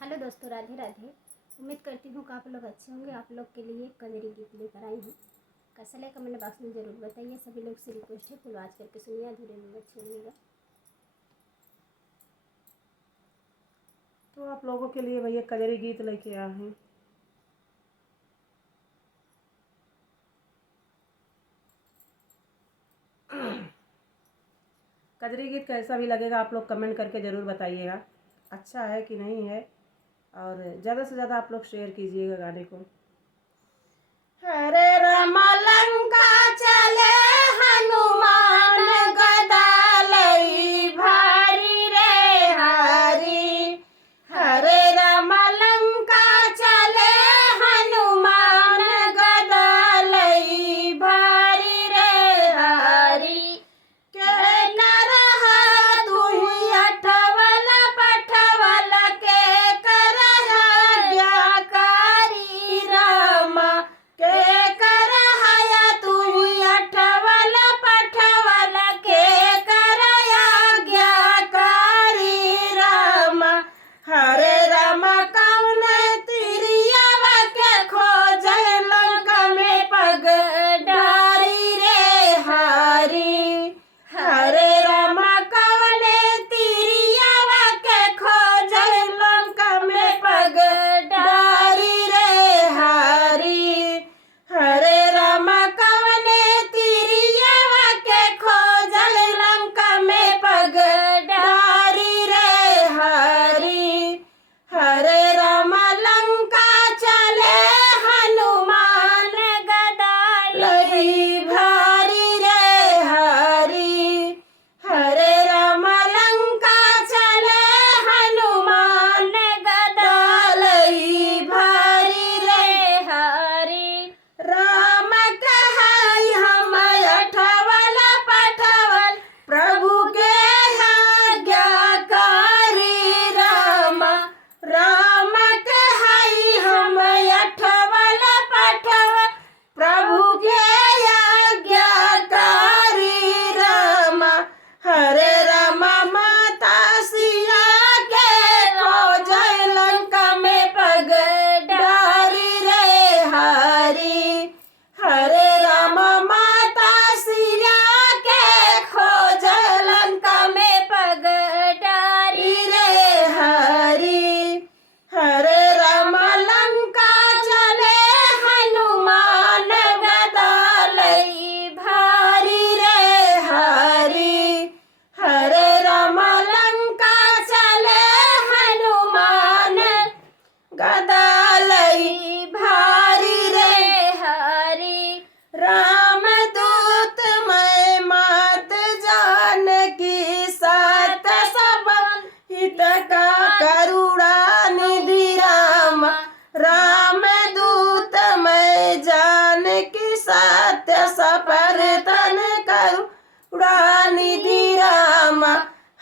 Hello दोस्तों, राधे राधे। उम्मीद करती हूँ कि आप लोग अच्छे होंगे। आप लोग के लिए कजरी गीत लेकर आई हूँ। कैसा लगा कमेंट बॉक्स में ज़रूर बताइए। सभी लोग से रिक्वेस्ट है, फुल वॉच करके सुनिए, अधूरे में मत छोड़िएगा। तो आप लोगों के लिए भैया कजरी गीत लेके आए हैं। कजरी गीत कैसा भी लगेगा आप लोग कमेंट करके ज़रूर बताइएगा, अच्छा है कि नहीं है, और ज़्यादा से ज़्यादा आप लोग शेयर कीजिएगा गाने को। हरे राम लंका चले हनुमान गदा लई भारी रे हरी। हरे राम लंका चले हनुमान गदा लई भारी रे हरी। के करहा तुही अठवल पठवल के करहा ज्ञाकारी रामा। के करहा तुही अठवल पठवल के करया ज्ञाकारी रामा। हरे राम कौन तिरियावा के खोजल लंका में पग डारी रे हरी। हरे राम कौन तिरियावा के खोजल लंका में पग डारी रे हरी। हरे राम कौन तिरियावा के खोजल लंका में पग डारी रे हरी। हरे राम लंका चले हनुमान गदा लई भारी रे हरी। हरे राम लंका चले हनुमान गदा लई भारी रे हरी। राम कहाई हम अठवल पठवल प्रभु के आज्ञाकारी राम। राम कहाई हम अठवल पठवल प्रभु के आज्ञाकारी राम। हरे राम माता सिया के खोजल लंका में पग डारी रे हरी। हरे राम माता सिया के खोजल लंका में पग डारी रे हरी। हरे राम लंका चले हनुमान गदा लई भारी रे हरी। हरे राम लंका चले हनुमान गदा लई भारी रे हरी। राम दूत मैं मात जान की सात सबन हित का करुणा निधि राम। राम दूत मैं जान की सात सपर तन करुणा निधि राम।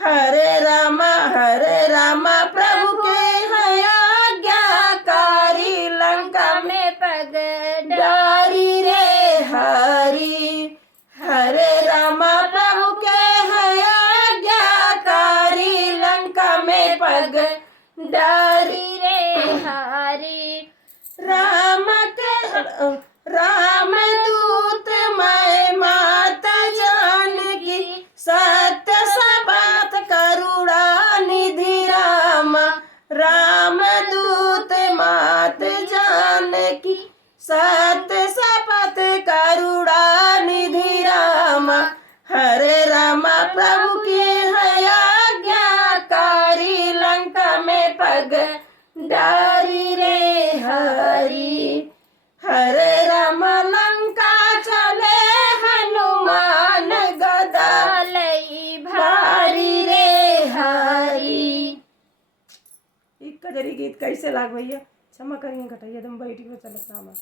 हरे राम प्रभु के है आज्ञाकारी लंका में पग डारी रे हरी। हरे राम प्रभु के है आज्ञाकारी लंका में पग डारी रे हरी। राम दूत मैं माता जान की सत्य सबत करुणा निधि राम। राम दूत मात जान की सत्य सबत करुणा निधि राम। हरे राम प्रभु की है आज्ञाकारी लंका में पग डारी रे हरी। हरे राम लंका चले हनुमान गदा लई भारी रे हरी। कजरी गीत कैसे लाग भैया, क्षमा करिए घटाइए, एकदम बैठ के चलता हमारा।